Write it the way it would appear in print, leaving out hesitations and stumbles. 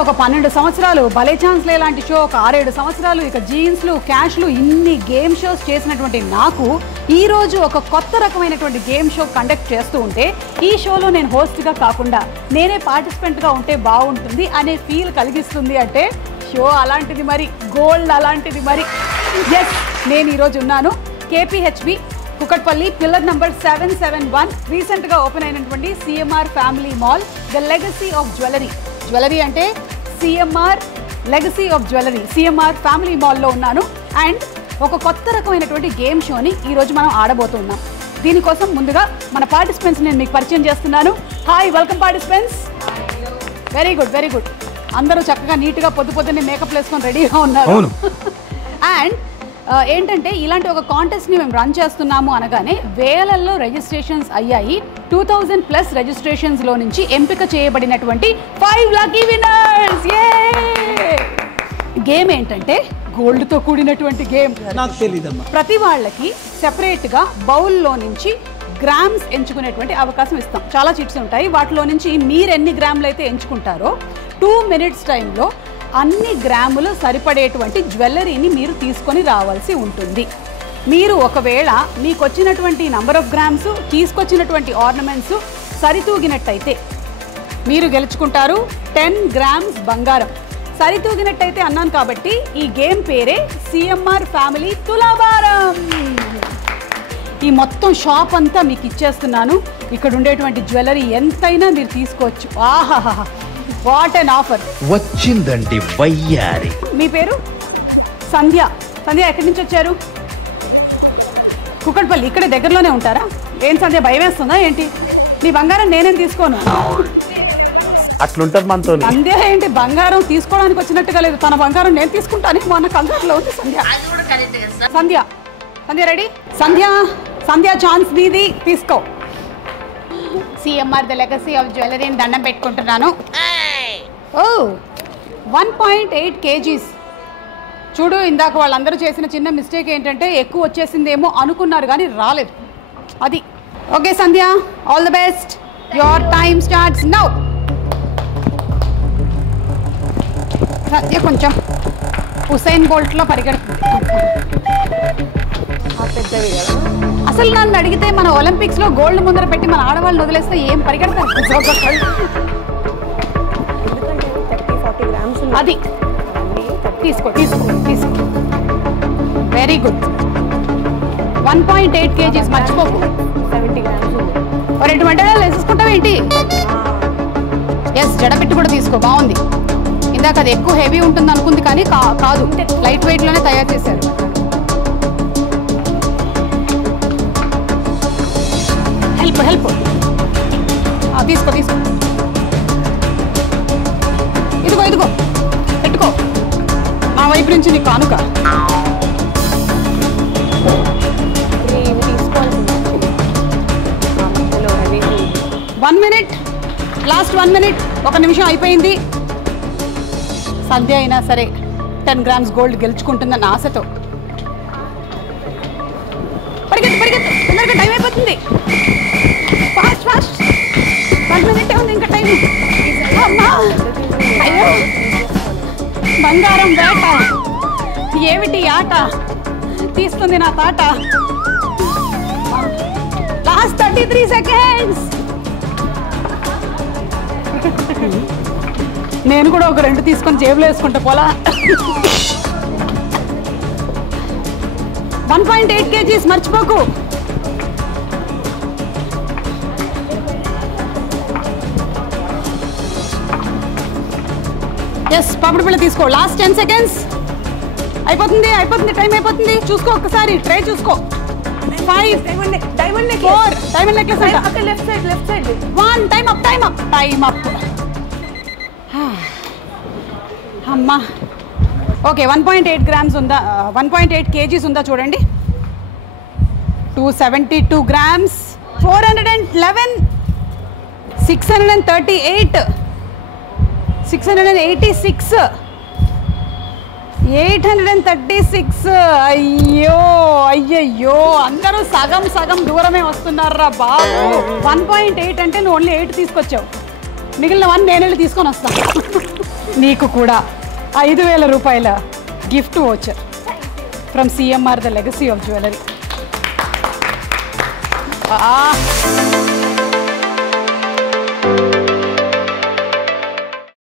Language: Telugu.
ఒక 12 సంవత్సరాలు, భలే ఛాన్స్లే లాంటి షో ఒక 6-7 సంవత్సరాలు, ఇక జీన్స్లు, క్యాష్లు, ఇన్ని గేమ్ షోస్ చేసినటువంటి నాకు ఈరోజు ఒక కొత్త రకమైనటువంటి గేమ్ షో కండక్ట్ చేస్తూ ఉంటే ఈ షోలో నేను హోస్ట్గా కాకుండా నేనే పార్టిసిపెంట్గా ఉంటే బాగుంటుంది అనే ఫీల్ కలిగిస్తుంది. అంటే షో అలాంటిది మరి, గోల్డ్ అలాంటిది మరి. ఎస్, నేను ఈరోజు ఉన్నాను కేపీహెచ్బి కుకట్పల్లి, పిల్లర్ నంబర్ 771, రీసెంట్గా ఓపెన్ అయినటువంటి CMR family mall, the legacy of jewellery. Jewellery అంటే CMR legacy of jewellery, CMR family మాల్లో ఉన్నాను. అండ్ ఒక కొత్త రకమైనటువంటి గేమ్ షోని ఈరోజు మనం ఆడబోతున్నాం. దీనికోసం ముందుగా మన పార్టిసిపెంట్స్ నేను మీకు పరిచయం చేస్తున్నాను. Hi, welcome participants. Very good, very good. అందరూ చక్కగా నీట్గా పొద్దున్నే మేకప్ వేసుకొని రెడీగా ఉన్నారు. అండ్ ఏంటంటే ఇలాంటి ఒక కాంటెస్ట్ని మేము రన్ చేస్తున్నాము అనగానే వేలల్లో రిజిస్ట్రేషన్స్ అయ్యాయి. 2000+ రిజిస్ట్రేషన్స్లో నుంచి ఎంపిక చేయబడినటువంటి 5 లక్కీ విన్నర్స్. గేమ్ ఏంటంటే గోల్డ్తో కూడినటువంటి గేమ్. నాకు తెలియదమ్మా. ప్రతి వాళ్ళకి సెపరేట్గా బౌల్లో నుంచి గ్రామ్స్ ఎంచుకునేటువంటి అవకాశం ఇస్తాం. చాలా చిట్స్ ఉంటాయి, వాటిలో నుంచి మీరు ఎన్ని గ్రాములు అయితే ఎంచుకుంటారో 2 minutes టైంలో అన్ని గ్రాములు సరిపడేటువంటి జ్యువెలరీని మీరు తీసుకొని రావాల్సి ఉంటుంది. మీరు ఒకవేళ మీకు వచ్చినటువంటి నంబర్ ఆఫ్ గ్రామ్స్, తీసుకొచ్చినటువంటి ఆర్నమెంట్స్ సరితూగినట్టయితే మీరు గెలుచుకుంటారు 10 grams బంగారం. సరితూగినట్టయితే అన్నాను కాబట్టి ఈ గేమ్ పేరే సిఎంఆర్ ఫ్యామిలీ తులాభారం. ఈ మొత్తం షాప్ అంతా మీకు ఇచ్చేస్తున్నాను. ఇక్కడ ఉండేటువంటి జ్యువెలరీ ఎంతైనా మీరు తీసుకోవచ్చు. ఆహాహా, వాట్ అన్ ఆఫర్ వచ్చిందండి వయ్యారి. మీ పేరు? సంధ్య. సంధ్య ఎక్కడి నుంచి వచ్చారు? కుకట్పల్లి. ఇక్కడ దగ్గరలోనే ఉంటారా? ఏం సంధ్య, భయం వేస్తుందా ఏంటి? నీ బంగారం నేనేం తీసుకోను. అట్లుంటది మనతో. సంధ్య ఏంటి బంగారం తీసుకోవడానికి వచ్చినట్టుగా లేదు, తన బంగారం నేను తీసుకుంటాను మొన్న కంగారులో ఉంది సంధ్య. సంధ్య, సంధ్య రెడీ? సంధ్య, సంధ్య ఛాన్స్ నీది, తీసుకో. CMR the legacy of jewellery అని దండం పెట్టుకుంటున్నాను. 1.8 kgs. చూడు, ఇందాక వాళ్ళందరూ చేసిన చిన్న మిస్టేక్ ఏంటంటే ఎక్కువ వచ్చేసిందేమో అనుకున్నారు కానీ రాలేదు. అది okay Sandhya, all the best. Your time starts now. Sandhya కొంచెం హుసైన్ బోల్ట్లో పరిగెడుతుంది. పెద్దవి కదా. అసలు నన్ను అడిగితే మన ఒలింపిక్స్లో గోల్డ్ ముందర పెట్టి మన ఆడవాళ్ళని వదిలేస్తే ఏం పరిగెడతారు? అది తీసుకో, తీసుకో, తీసుకో. Very good. 1.8 kgs మర్చిపోకు. 70 grams. 2 గంటలు వేసేసుకుంటావు ఏంటి? ఎస్, జడపెట్టి కూడా తీసుకో, బాగుంది. ఇందాక అది ఎక్కువ హెవీ ఉంటుంది అనుకుంది కానీ కాదు, లైట్ వెయిట్లోనే తయారు చేశారు. Help help. తీసుకో, తీసుకో. ఇదిగో, ఇదిగో పెట్టుకో. నా వైపు నుంచి నీ కానుక. 1 minute, లాస్ట్ 1 minute. 1 నిమిషం అయిపోయింది. సంధ్య అయినా సరే 10 grams గోల్డ్ గెలుచుకుంటుందన్న ఆశతో పరిగెత్తు, పరిగెత్తు, తొందరగా టైం అయిపోతుంది. Fast fast. 1 minute ఉంది ఇంకా టైం. అమ్మా, అయ్యో, బంగారం వేట ఏమిటి ఆట? తీస్తుంది నా తాట. Last 33 seconds. నేను కూడా ఒక 2 తీసుకొని జేబులో వేసుకుంటా పోలా. 1.8 kgs మర్చిపోకు. ఎస్, పాపడి పిల్ల తీసుకో. Last 10 seconds. అయిపోతుంది, అయిపోతుంది, టైం అయిపోతుంది. చూసుకో ఒక్కసారి, ట్రై చూసుకో. 5, డైమండ్ నెక్లెస్ అంట. Left side, left side. 1, time up, time up, time up. అమ్మా, ఓకే. 1.8 grams ఉందా? 1.8 kgs ఉందా చూడండి. 272 grams, 411, 638, 686, 836. అయ్యో అయ్యయ్యో, అందరూ సగం సగం దూరమే వస్తున్నారా బాబు. 1.8 అంటే నువ్వు ఓన్లీ 8 తీసుకొచ్చావు, మిగిలిన 1 నేను వెళ్ళి తీసుకొని వస్తాను. నీకు కూడా 5,000 రూపాయల gift voucher from CMR the legacy of jewellery.